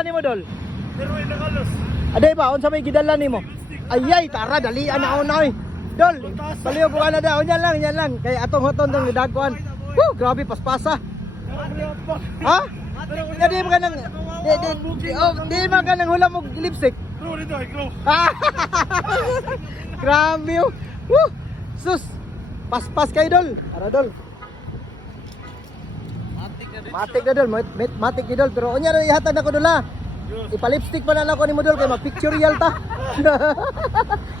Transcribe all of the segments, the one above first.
Ni mo dol. Pero ay nakalos. Aday ba unsa may gidala nimo? Ayay tara dali ana na oy. Dol, paliw ko na daw. Yan lang. Kay atong hoton tong gidagkuan. Woo, grabe paspasa. Ha? Di mo ka nang di mo ka nang hula mo lipstick. Bro, dito ay bro. Grabe oh. Woo! Sus. Paspas kay dol. Ara dol. Matik na dol, matik ni dol. Pero unya na ihatag na ko dol ha. Ipalipstick pa na lang ko ni mo dol kay mag-pictorial ta.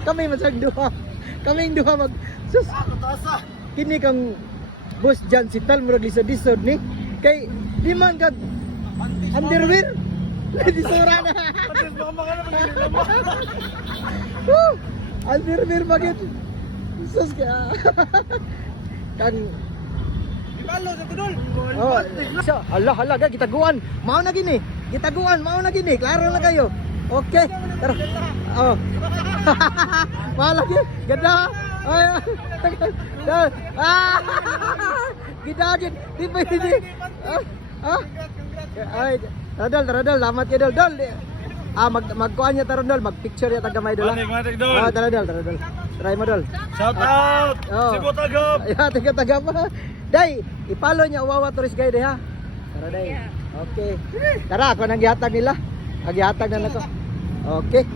Kami masagduha. Kami duha mag sus. Kini kang boss Jan si Tal murag lisod-lisod ni. Kay di man ka underwear. Di sura na. Baka makana magdilama. Woo! Underwear bagit. Sus ka. Kang Ibalo sa tudol. oh, hala gitaguan. Mao na gini. Mao na gini. Klaro na kayo. Okay. Tara. Oh. Wala gyud. Ganda. Ay. Gidagit. Di ba hindi? Ay, Radal, lamat ya dol. Magkuan niya taron dol, mag-picture ya taga may dol. Matik dol. Tara dol. Try mo dol. Shout out. Oh. Cebu Tagap. Ay, taga pa. Day, ipalo niya Wawa Tourist Guide ha. Tara day. Okay. Tara, ako nang gihatag nila. Agihatag na nako. Okay.